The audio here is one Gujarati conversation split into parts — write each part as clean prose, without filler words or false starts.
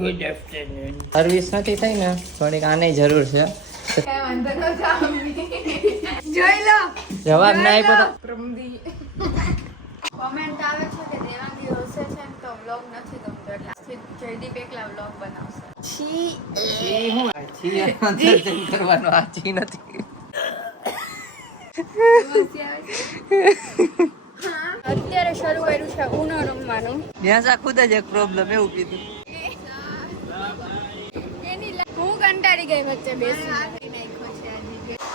Good afternoon. સર્વિસ નથી થઈ ને થોડીક આની જરૂર છે. જોઈ લો જવાબ ના આપ્યો તો પ્રમદી કોમેન્ટ આવે છે કે દેવાંગી હોશે છે ને તો વ્લોગ નથી ગમતો એટલે જયદીપ એકલા વ્લોગ બનાવશે. છી હું છી સર્જન કરવાનો આ છી નથી. અત્યારે શરૂ કર્યું છે ઉનો રમવાનું. ન્યાસા ખુદ જ એક પ્રોબ્લેમ એવું કીધું. હું કંટાળી ગઈ વચ્ચે બેસી.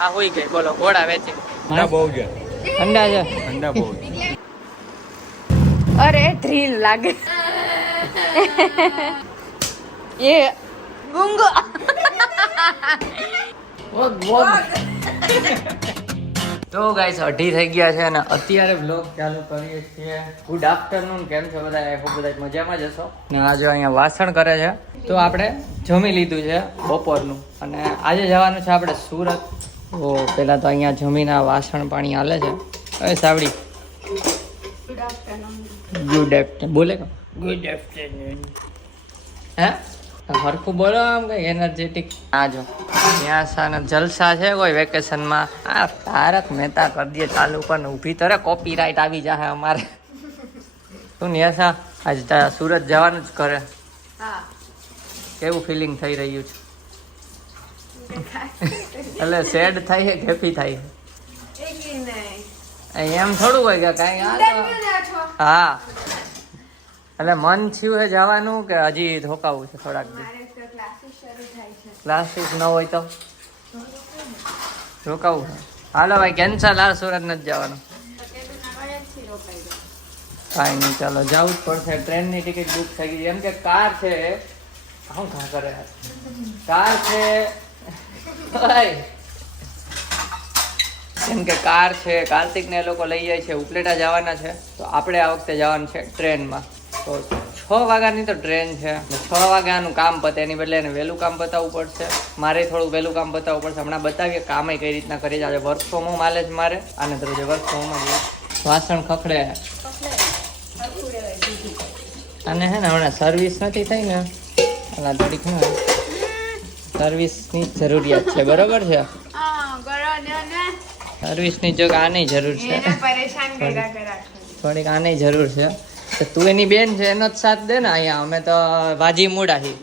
આ હોઈ ગઈ બોલો ઘોડા વેચી. ઠંડા બહુ છે. ઠંડા છે. ઠંડા બહુ છે. અરે ધ્રીલ લાગે એ ગુંગો તો ગાઈસ 2:30 થઈ ગયા છે અને અત્યારે વ્લોગ ચાલુ કરીએ છીએ. Good afternoon. કેમ છો બધા? આઈ હોપ બધા મજામાં જ હશો. ને આજે અહીંયા વાસણ કરે છે તો આપણે જમી લીધું છે બપોરનું અને આજે જવાનું છે આપણે સુરત. તો પહેલા તો અહીંયા જમીને વાસણ પાણી હાલે છે. હવે Savdi good afternoon. Good afternoon બોલે કે ગુડ આફ્ટરનૂન હે હરખું બોલો આમ કઈ એનર્જેટિક. આ જો ત્યાં સાને જલસા છે કોઈ વેકેશનમાં. આ તારક મહેતા કરી દે ચાલુ પણ ઊભી તરે કોપીરાઇટ આવી જાય અમારે. તું ન્યાસા આજે સુરત જવાનું જ કરે. હા કેવું ફિલિંગ થઈ રહ્યું છે? એટલે સેડ થાય છે હેપી થાય છે? એમ થોડું હોય કે કાંઈ હા એટલે મન થયું છે જવાનું કે હજી ધોકાવું છે થોડાક દિવસ? ક્લાસીસ ન હોય તો રોકાવું છે. હાલો ભાઈ કેન્સલ. આ સુરત નથી જવાનું. કાંઈ નહીં ચાલો જવું જ પડશે. ટ્રેનની ટિકિટ બુક થઈ ગઈ. એમ કે કાર છે શું ઘા કરે કાર છે કેમ કે કાર છે કાર્તિકને એ લોકો લઈ જાય છે ઉપલેટા જવાના છે તો આપણે આ વખતે જવાનું છે ટ્રેનમાં. તો 6 વાગ્યાની તો ટ્રેન છે. 6 વાગ્યાનું કામ પતે એની બદલે એને વહેલું કામ બતાવવું પડશે. મારે થોડું વહેલું કામ બતાવવું પડશે. હમણાં બતાવીએ કામે કઈ રીતના કરી છે. આજે વર્ક ફ્રોમ હોમ હાલે છે મારે આને તો વર્ક ફ્રોમ હોમ જ વાસણ ખખડે અને હે ને હમણાં સર્વિસ નથી થઈ ને એટલે થોડીક સર્વિસની જરૂરિયાત છે. બરોબર છે સર્વિસની જો આની જરૂર છે થોડીક આની જરૂર છે. તો તું એની બેન છે એનો જ સાથ દે ને. અહીંયા અમે તો વાજી મૂડા હી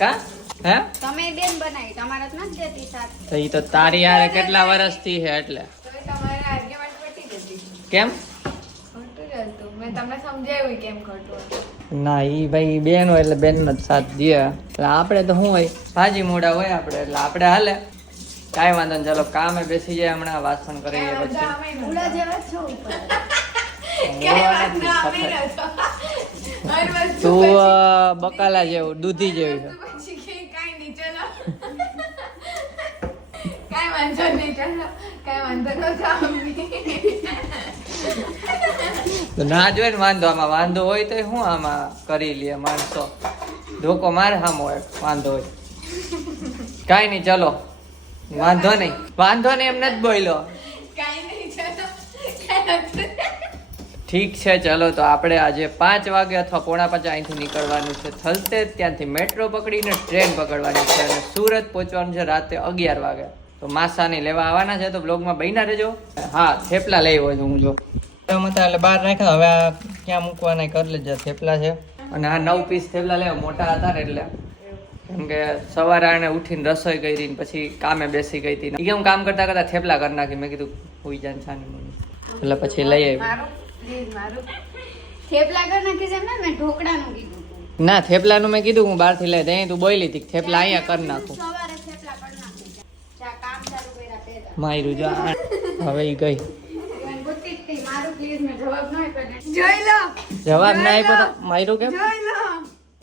કા હે તમે બેન બનાવી તમારા જ નથી દેતી સાથ. તો ઈ તો તારી યાર કેટલા વર્ષથી છે એટલે તમારે આર્ગ્યુમેન્ટ પતી જતી. કેમ ખોટું જ હતું. મેં તમને સમજાવ્યું કેમ ખોટું હતું. ના ઈ ભાઈ બેન હોય એટલે બેનનો જ સાથ દે. એટલે આપણે તો શું હોય ભાજી મૂડા હોય આપણે એટલે આપણે હાલે. કાંઈ વાંધો નહીં ચાલો કામે બેસી જાય. હમણાં વાસણ કરીએ પછી ઉડા જેવા છો ઉપર. તું બકાલા જેવું દૂધી જેવી છે. તો ના જોઈ ને વાંધો આમાં વાંધો હોય તો શું આમાં કરી લે માણસો. ધોકો મારે સામો હોય વાંધો હોય. કાંઈ નહીં ચલો વાંધો નહીં એમ નથી બોલ્યો. ઠીક છે ચલો તો આપણે આજે 5 વાગે અથવા 4:45 અહીંથી નીકળવાનું છે થલતેજ. ત્યાંથી મેટ્રો પકડીને ટ્રેન પકડવાની છે અને સુરત પહોંચવાનું છે રાતે 11 વાગે. તો માસાની લેવા આવવાના છે તો બ્લોગમાં બન્યા રહેજો. હા થેપલા લઈ હોય હું જો એટલે બહાર રાખ્યા. હવે આ ક્યાં મૂકવાના કરી લેજો. થેપલા છે અને આ 9 પીસ થેપલા લેવા મોટા હતા ને એટલે કેમ કે સવારે આને ઉઠીને રસોઈ કરી પછી કામે બેસી ગઈ હતી. હું કામ કરતા કરતા થેપલા કરી નાખી. મેં કીધું હોઈ જાય છાની મને એટલે પછી લઈ આવી. ના થેપલાનું મેં કીધું હું બહારથી લઈ દઈ. તું બોલી હતી થેપલા અહીંયા કરી નાખું. માયરું જો હવે ઈ ગઈ જવાબ ના આપ્યો તો માયરું કેમ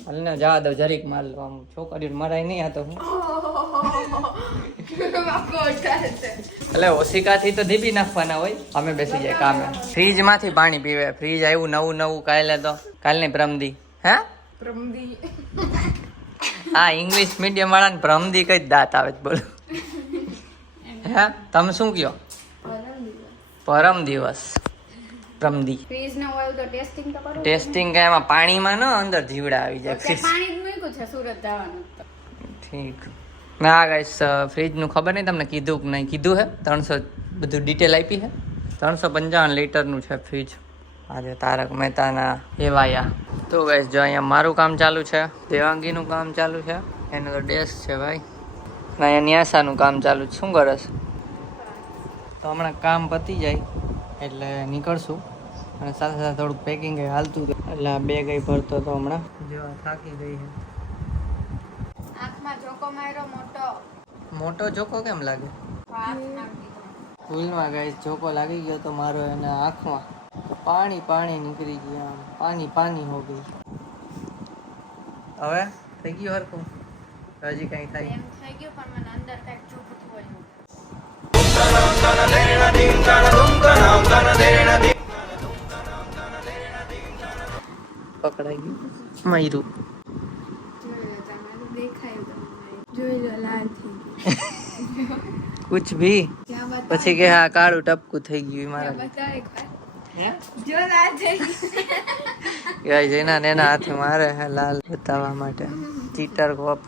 હાલ ને જવા દો જરીક માર લો. આમ છોકરીઓ મરાય નહીં આ તો હું એટલે ઓશિકાથી તો ધીબી નાખવાના હોય. અમે બેસી જાય કામે. ફ્રીજ માંથી પાણી પીવે. ફ્રીજ આવ્યું નવું કાલે તો કાલની પ્રમદી હે હા ઇંગ્લિશ મીડિયમ વાળાને પ્રમદી કઈ દાંત આવે બોલો હે તમે શું કયો? પરમ દિવસ પ્રમદી ફ્રીજ ન હોય તો ટેસ્ટિંગ તો કરો. ટેસ્ટિંગ કે એમાં પાણીમાં ન અંદર જીવડા આવી જાય. પાણી જ મૂકો લખ્યું છે સુરત જવાનું. ઠીક. ના ગાઈસ ફ્રીજનું ખબર નહીં તમને કીધું કે નહીં કીધું હે 300 બધું ડિટેલ આપી છે 355 લીટરનું છે ફ્રીજ. આજે તારક મહેતાના એવાયા. તો ગાઈસ જો અહીંયા મારું કામ ચાલુ છે, દેવાંગીનું કામ ચાલુ છે, એનો તો ડેસ્ક છે ભાઈ. ના અહીંયા ન્યાસાનું કામ ચાલુ છે. શું કરે છે? તો હમણાં કામ પતી જાય એટલે નીકળશું અને સાથે સાથે થોડુંક પેકિંગ હાલતું હતું એટલે આ બેગ ભરતો તો હમણાં જો થાકી ગઈ છે. આંખમાં જોકો માર્યો મોટો. મોટો જોકો કેમ લાગે? હાથ નાખી દીધો. ભૂલમાં ગાઈસ જોકો લાગી ગયો તો મારો એના આંખમાં પાણી પાણી નીકળી ગયા આમ પાણી પાણી હો ગઈ. હવે થઈ ગયું હરખું હજી કઈ થાય એમ થઈ ગયું પણ મને અંદર કંઈક ચૂપ થયું. પકડાઈ ગયું મયરું. જોઈ લો લાલ થઈ કુછ ભી ગયું. પછી કે હા કાળું ટપકું થઈ ગયું મારા બતાવ એકવાર. હે જો લાલ થઈ ગાઈસ એના ને એના હાથે મારે હે લાલ બતાવવા માટે ચીટર કોપ.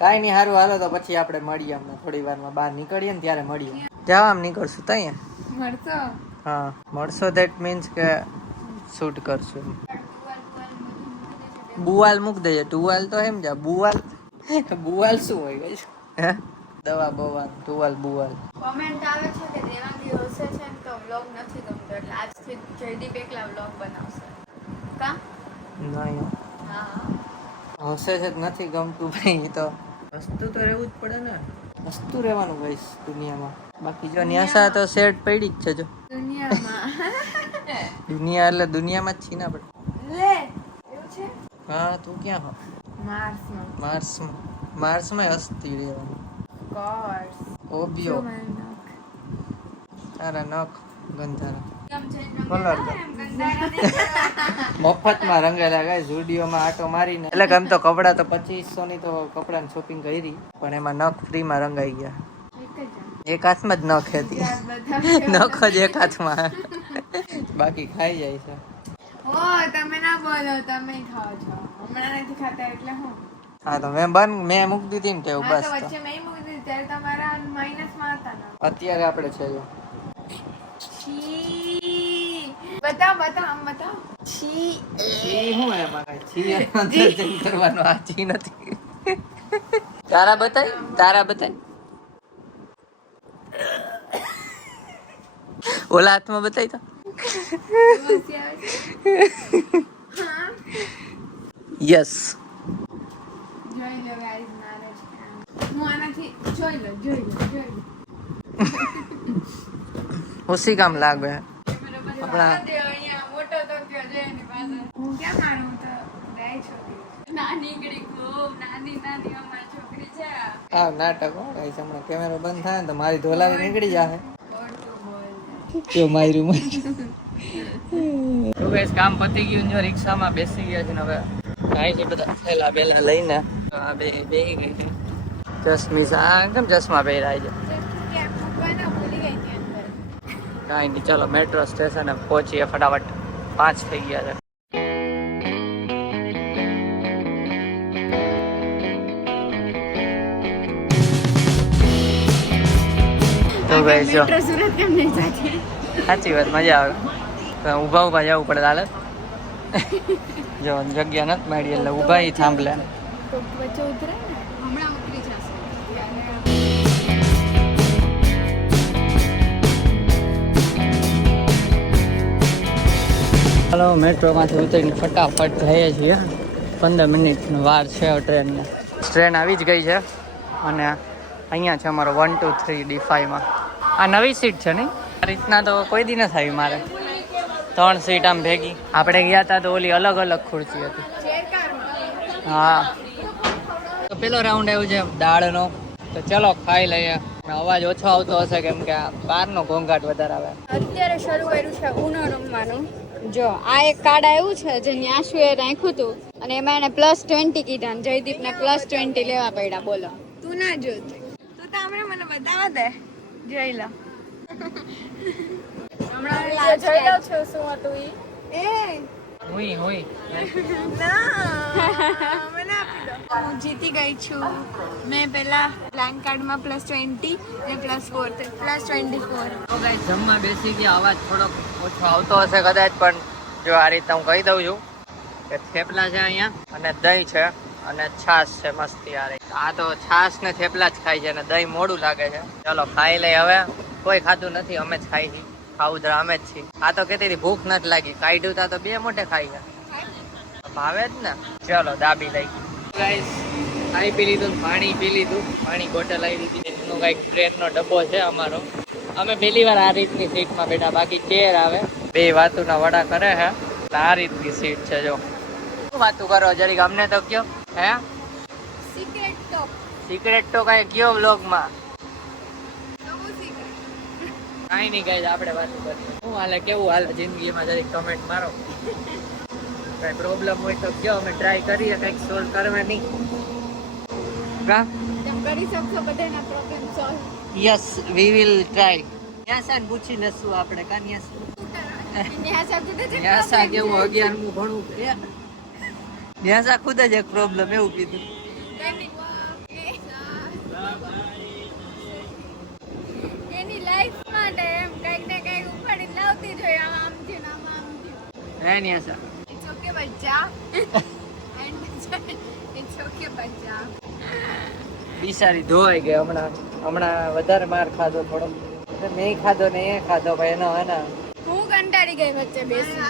કાઈ નહીં હારું હાલો તો પછી આપણે મળીએ હમણાં થોડી વારમાં બહાર નીકળીએ ને ત્યારે મળીએ. જવા નીકળશું તો અહીંયા મળતો. હા મળશો ધેટ મીન્સ કે શૂટ કરશું. બુવાલ મૂક દેજે ટુવાલ તો એમ જા બુવાલ બુવાલ શું હોય ગાઈસ? હે દવા બવા ટુવાલ બુવાલ. કોમેન્ટ આવે છે કે દેવાંગી હોશે છે ને તો વ્લોગ નથી ગમતો એટલે આજથી જયદીપ એકલા વ્લોગ બનાવશે. કા? નહીં હા. હશે છે નથી ગમતું ભાઈ તો વસ્તુ તો રહેવું જ પડે ને. વસ્તુ રહેવાનું ગાઈસ દુનિયામાં. બાકી જો ન્યાસા તો સેટ પડી જ છે જો. દુનિયામાં દુનિયા એટલે દુનિયામાં જ છીએ ને આપણે. લે એવું છે. હા તું ક્યાં હો? માર્સમાં. માર્સમાં. માર્સમાં હસ્તી રહેવાનું. કોર્સ. ઓબિયો જો મારું નખ. તારા નખ ગંધારા કેમ છે કલર કર. એમ ગંધારા નહીં. મફતમાં રંગેલા ગાય સ્ટુડિયોમાં આટો મારીને એટલે કે આમ તો કપડા તો 2500 ની તો કપડાની શોપિંગ કરી પણ એમાં નખ ફ્રીમાં રંગાઈ ગયા. એક જ આમ. એક હાથમાં જ નખ હતી ત્યાં બધા નખ જ એક હાથમાં બાકી ખાઈ જાય છે. ઓ તમે ના બોલો તમે ખાઓ છો હમણાં નથી ખાતા એટલે હું હા તો મેં મૂકી દીધી ને ટેવ હા બસ તો તો. વચ્ચે મેં મૂકી દીધી ત્યારે તમારા માઇનસમાં હતા ને અત્યારે આપણે છે જો છી બતાવ આમ બતાવ છી છી હું એમાં કાંઈ છી અંદર જઈને કરવાનું આ છી નથી. તારા બતાય ઓલા હાથમાં બતાય તો મસ્તી આવે છે હા યસ જોઈ લો ગાઈસ મારે છે હું આનાથી જોઈ લો ઉસી કામ લાગે આપણા અહીંયા મોટો તો કયો છે એની પાસે હું ક્યાં મારું તો દાઈ છોકરી નાની ગડી ખૂબ નાની અમારી છોકરી છે હા નાટક હો ગાઈસ હમણાં કેમેરો બંધ થાય ને તો મારી ધોલાવી નીકળી જાય. જો માર્યું તો ગાઈસ કામ પતી ગયું જો રિક્ષામાં બેસી ગયા છે ને હવે કાંઈ છે બધા થેલા બેલા લઈને આ બેહી ગઈ છે. ચશ્મી કેમ ચશ્મા પહેરાય છે કાંઈ નહીં ચલો મેટ્રો સ્ટેશને પહોંચીએ ફટાફટ 5 થઈ ગયા છે. તો ભાઈ જો સુરત કેમ નહીં જાતી સાચી વાત મજા આવે ઊભા જવું પડે હાલત જો જગ્યા નથી મળી એટલે ઊભા થાંભલે તો વચ્ચે ઉતરે ને હમણાં ઉતરી જશે ચાલો મેટ્રોમાંથી ઉતરીને ફટાફટ જઈએ છીએ 15 મિનિટનો વાર છે ટ્રેનને. ટ્રેન આવી જ ગઈ છે અને અહીંયા છે અમારો 1 2 3 D5માં. આ નવી સીટ છે નહીં આ રીતના તો કોઈ દી નથી આવી મારે 3 સીટ આમ ભેગી. આપણે ગયા હતા તો ઓલી અલગ અલગ ખુરશી હતી. હા તો પેલો રાઉન્ડ આવ્યો છે દાળનો તો ચલો ખાઈ લઈએ. અવાજ ઓછો આવતો હશે કેમ કે આ બહારનો ઘોંઘાટ વધારે આવે. અત્યારે શરૂ કર્યું છે ઉનો રમવાનું. જો આ એક કાર્ડ આવ્યું છે જે ન્યાશુએ રાખ્યું હતું અને એમાં એને +20 કીધા ને જયદીપને +20 લેવા પડ્યા. બોલો તું ના જોત તું તો હમણાં મને બતાવવા દે જોઈ લો હમણાં જોઈ લો છો શું હતું ઈ એ હુઈ ના મને આપી દો હું જીતી ગઈ છું. મેં પહેલા પ્લાન કાર્ડમાં +20 અને +4 +24. તો ગાઈસ જમવા બેસી ગયા. અવાજ થોડોક ઓછો આવતો હશે કદાચ, પણ જો આ રીતે હું કહી દઉં છું કે થેપલા છે અહીંયા અને દહીં છે અને છાશ છે મસ્તી. આ તો છાશ ને થેપલા જ ખાય છે અને દહીં મોડું લાગે છે. ચલો ખાઈ લઈ. હવે કોઈ ખાતું નથી, અમે જ ખાઈ છીએ. ખાવું તો અમે જ છીએ. આ તો કહેતી હતી ભૂખ નથી લાગી, કાઢ્યું તા તો 2 મોઢે ખાઈ ગયા. ભાવે જ ને. ચલો દાબી લઈ. ગાઈસ ખાઈ પી લીધું, પાણી પી લીધું. પાણી બોટલ આવી દીધી. એનો કંઈક ટ્રેનનો ડબ્બો છે અમારો. અમે પહેલી વાર આ રીતની સીટમાં બેઠા, બાકી ચેર આવે. 2 વાતુના વડા કરે છે. આ રીતની સીટ છે. જો શું વાતું કરો જરીક અમને તો કયો. હે સિક્રેટ તો કઈ કયો વ્લોગમાં. કાઈ નહીં ગાઈસ, આપણે વાતો કરીએ. શું હાલે, કેવું હાલે જિંદગીમાં, જરીક કમેન્ટ મારો. કઈ પ્રોબ્લેમ હોય તો કયો, અમે ટ્રાય કરીએ કઈક સોલ્વ કરવાની. કા તમે કરી શકશો બધાના problem solve. Yes we will try. ન્યાસાને પૂછીને શું આપણે કા ન્યાસા કેવું 11મું ભણવું. ન્યાસા ખુદ જ એક પ્રોબ્લેમ એવું કીધું. એની લાઈફ માટે એમ કઈક ને કઈક ઉપાડીને લાવતી જોઈએ. આમ થયું આમ થયું. હે ન્યાસા It's okay, બચ્ચા. It's okay, બચ્ચા. બિચારી ધોવાઈ ગઈ. હમણાં વધારે માર ખાધો થોડો. મેં ખાધો ને એ ખાધો ભાઈ એનો હે ને. હું કંટાળી ગઈ વચ્ચે બેસી.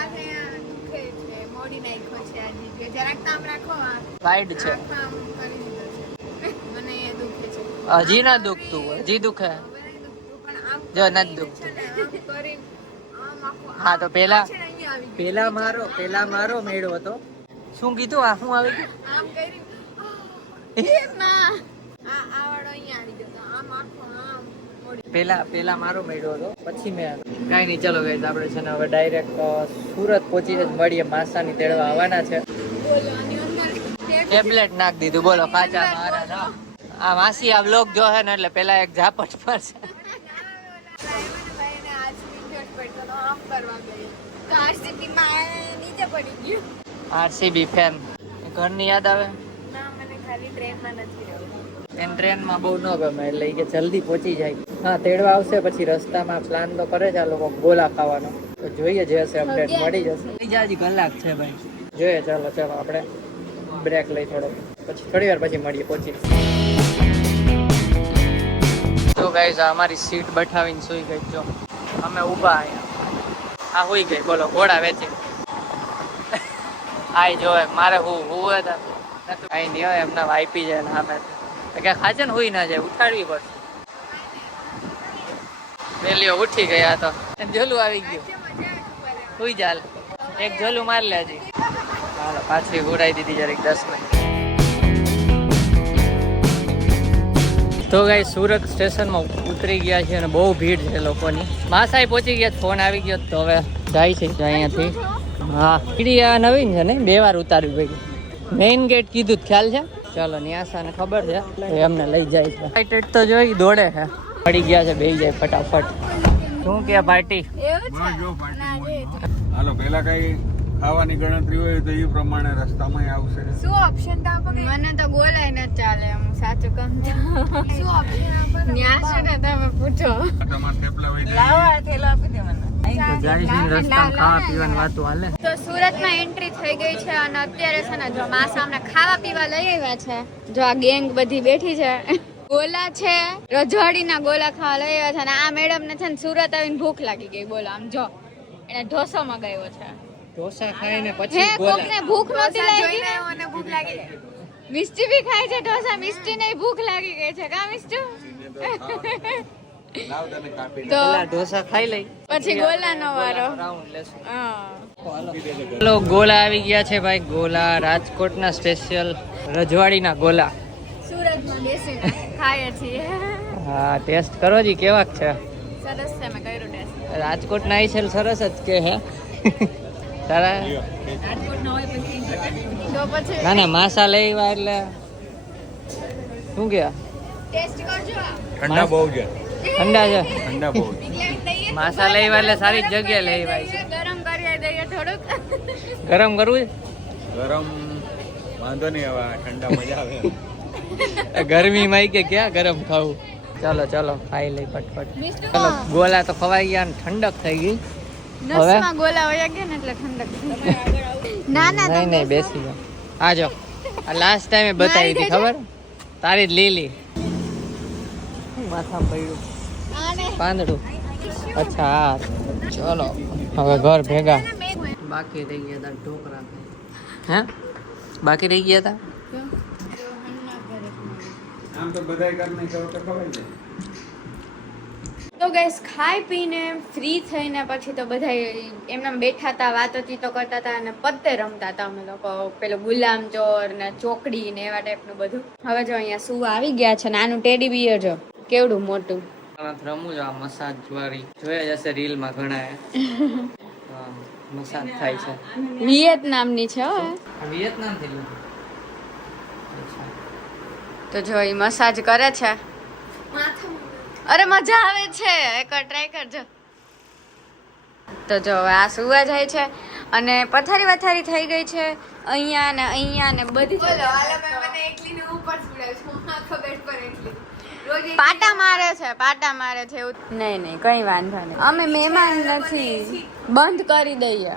મોડી નાખ્યો છે આજે. જરાક તામ રાખો. વાઈડ છે. આમ કરી દીધો છે. મને એ દુખે છે. હજી ના દુખતું, હજી દુખે. જો નથી દુખતું. હા તો પેલા મારો મેળો હતો. શું કીધું? આ શું આવી ગયું? આમ કરી આ વાળો અહીંયા આવી ગયો. આમ આખો આમ પેલા મારો મેળો હતો, પછી મેં કાંઈ નહીં. ચલો ગાઈસ આપણે છે ને હવે ડાયરેક્ટ સુરત પહોંચીને જ મળીએ. માસાની તેડવા આવવાના છે. ટેબ્લેટ નાખ દીધું. બોલો કાચા મારા. આ માસી આ વ્લોગ જો હે ને એટલે પેલા એક ઝાપટ પડશે. RCB fan. ઘરની યાદ આવે. ટ્રેનમાં બહુ ન ગમે એટલે કે જલ્દી પહોંચી જાય. હા તેડવા આવશે, પછી રસ્તામાં પ્લાન તો કરે છે આ લોકો ગોલા ખાવાનો. તો જોઈએ જે હશે અપડેટ મળી જશે. હજી કલાક છે ભાઈ. જોઈએ. ચાલો આપણે બ્રેક લઈ થોડો, પછી થોડી વાર પછી મળીએ પહોંચી. તો ગાઈસ અમારી સીટ બઠાવીને સુઈ ગઈ. જો અમે ઊભા અહીંયા. આ હુઈ ગઈ. બોલો ઘોડા વેચી. આઈ જોવે મારે હું હતા કઈ નહીં હોય. એમના વાઈપી જાય ને આમે ક્યાં ખાચે ને હુઈ ના જાય, ઉઠાડવી પડશે. વેલીઓ ઉઠી ગયા તો ઝોલું આવી ગયું. હુઈ ચાલ એક ઝોલું મારી લે હજી. હાલો પાછી ઉડાઈ દીધી જરીક 10 મિનિટ. તો ગાઈ સુરત સ્ટેશનમાં ઉતરી ગયા છે અને બહુ ભીડ છે લોકોની. માસાઈ પહોંચી ગયા, ફોન આવી ગયો તો હવે જાય છે અહીંયાથી. હા ઈડી આ નવીન છે ને, 2 વાર ઉતારવી પડી. મેઇન ગેટ કીધું ખ્યાલ છે. ચાલો નિયાસાને ખબર છે એમને લઈ જાય છે. ટાઈટ તો જોઈ દોડે છે. પડી ગયા છે, બેસી જાય ફટાફટ. શું કે પાર્ટી? હાલો પેલા કઈ ખાવાની ગણતરી હોય તો એ પ્રમાણે રસ્તામાં આવશે. શું ઓપ્શન તો આપો. મને તો બોલાય ન ચાલે. હું સાચું કહું તો શું ઓપ્શન આપો. ન્યાસ ને તમે પૂછો. તમારે થેપલા હોય લાવા થેલા આપી દે મને. તો સુરતમાં એન્ટ્રી થઈ ગઈ છે અને અત્યારે છે ને જો માં સામે ખાવા પીવા લઈ આવ્યા છે. જો આ ગેંગ બધી બેઠી છે. ગોલા છે, રજવાડીના ગોલા ખાવા લઈ આવ્યા છે. અને આ મેડમ ને છે ને સુરત આવીને ભૂખ લાગી ગઈ. બોલો આમ જો એને ઢોસો મગાવ્યો છે. ઢોસા ખાઈને હે પછી કોકને ભૂખ નહોતી લાગી અને ભૂખ લાગી ગઈ. મિષ્ટી બી ખાય છે ઢોસા. મિષ્ટી ને ભૂખ લાગી ગઈ છે. કા મિષ્ટુ? તો ઢોસા ખાઈ લઈ પછી ગોલાનો વારો. રાઉન્ડ લેશું. હા ચલો ગોલા આવી ગયા છે ભાઈ. ગોલા રાજકોટના સ્પેશિયલ રજવાડીના ગોલા. સુરતમાં બેસીને ખાઈએ છીએ. હા ટેસ્ટ કરો જી કેવાક છે. સરસ છે. મેં કર્યું ટેસ્ટ. રાજકોટના આઈસેલ સરસ જ કે હે તારા. તો પછી ના ના માસા લેવા એટલે શું કે ટેસ્ટ કરજો. ઠંડા બહુ છે. ઠંડા છે. ઠંડા બહુ છે. માસા લેવા એટલે સારી જગ્યાએ લેવાય છે. ગરમ કરી દઈએ થોડુંક. ગરમ કરવું છે? ગરમ વાંધો નહીં, હવે આ ઠંડા મજા આવે. ગરમીમાં કે ક્યાં ગરમ ખાવું. ચાલો ચાલો ખાઈ લઈ ફટફટ. ચાલો ગોલા તો ખવાઈ ગયા ને ઠંડક થઈ ગઈ. હવે નસમાં ગોલા વયા ગયા ને એટલે ઠંડક થઈ. ના ના નહીં નહીં બેસી જાઓ. આજો આ લાસ્ટ ટાઈમે બતાવી હતી ખબર તારી જ લીલી માથા પડ્યું આને પાંદડું. અચ્છા હા ચલો હવે ઘર ભેગા. બાકી રહી ગયા હતા ઢોકળા. હે બાકી રહી ગયા હતા. આમ તો બધાય ઘરની ખબર તો ખવાય જાય. તો ગઈસ ખાઈ પીને ફ્રી થઈને પછી તો બધા એમના બેઠા હતા, વાતચીતો કરતા હતા અને પત્તે રમતા હતા અમે લોકો. પેલો ગુલામ ચોર ને ચોકડી ને એવા ટાઈપનું બધું. હવે જો અહીંયા શું આવી ગયા છે, નાનું ટેડી બિયર જો કેવડું મોટું. રમું છું આ મસાજ વાળી જોયા જશે રીલ માં ઘણા મસાજ થાય છે. વિયેતનામની છે હો. વિયેતનામ થી લીધું. તો જો એ મસાજ કરે છે. અરે મજા આવે છે, એકવાર ટ્રાય કરજો. તો જો હવે આ સુવા જાય છે અને પથારી વથારી થઈ ગઈ છે અહીંયા ને બધી પાટા મારે છે એવું નહીં કઈ વાંધો નહીં. અમે મહેમાન નથી, બંધ કરી દઈએ.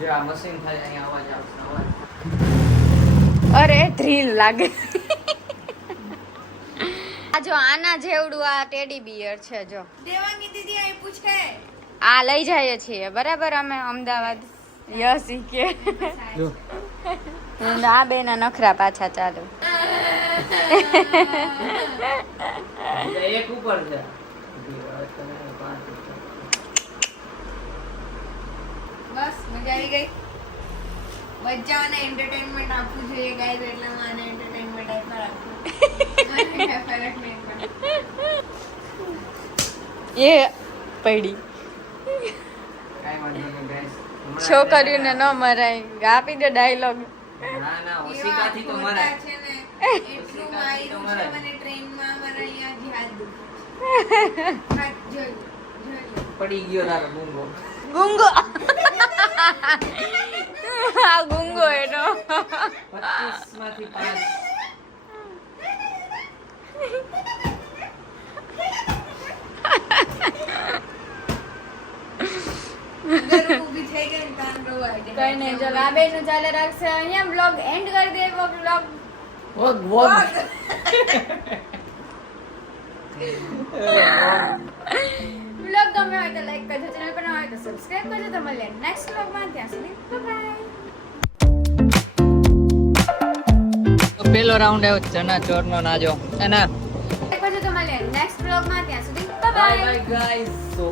જે આ મશીન થાય અહીંયા અવાજ આવશે અવાજ. અરે થ્રિલ લાગે. આ જો આના જેવડું આ ટેડી બિયર છે જો. દેવાંગી દીદી આ પૂછે. આ લઈ જઈએ છીએ બરાબર અમે અમદાવાદ. યસી કે જો આ બેના નખરા પાછા ચાલુ. એક ઉપર છે. બસ મજા આવી ગઈ. બચ્ચાઓને એન્ટરટેનમેન્ટ આપવું જોઈએ ગાઈઝ, એટલે મને એન્ટરટેનમેન્ટ આપ્યા રાખવું. મને ફરક નહીં પડે. એ પડી કાઈ વાંધો નહીં ગાઈસ. છોકરીઓને ન મરાય. આપી દે ડાયલોગ. ના ના ઓશિકાથી તો મરાય. છે ને એટલું માર્યું છે મને ટ્રેનમાં મારા અહીંયા હાથ દુખે. હાથ જોઈ પડી ગયો તારો ગુંગો. ગુંગો. આ ગુંગો એનો. 25 માંથી 5. ઊભી થઈ ગઈ ને તાન રોવાય જાય. કઈ નહીં ચલો આ બેનું ચાલે રાખશે. અહીંયા બ્લોગ એન્ડ કરી દે. બ્લોગ વોગ વોગ. બ્લોગ ગમે હોય તો લાઈક કરજો, ચેનલ પર ન હોય તો સબસ્ક્રાઇબ કરજો. તો મળીએ નેક્સ્ટ બ્લોગમાં. ત્યાં સુધી બાય બાય. પેલો રાઉન્ડ આવ્યો ચના ચોરનો નાજો એના તો મળીએ નેક્સ્ટ બ્લોગમાં. ત્યાં સુધી bye bye bye. Bye guys. સો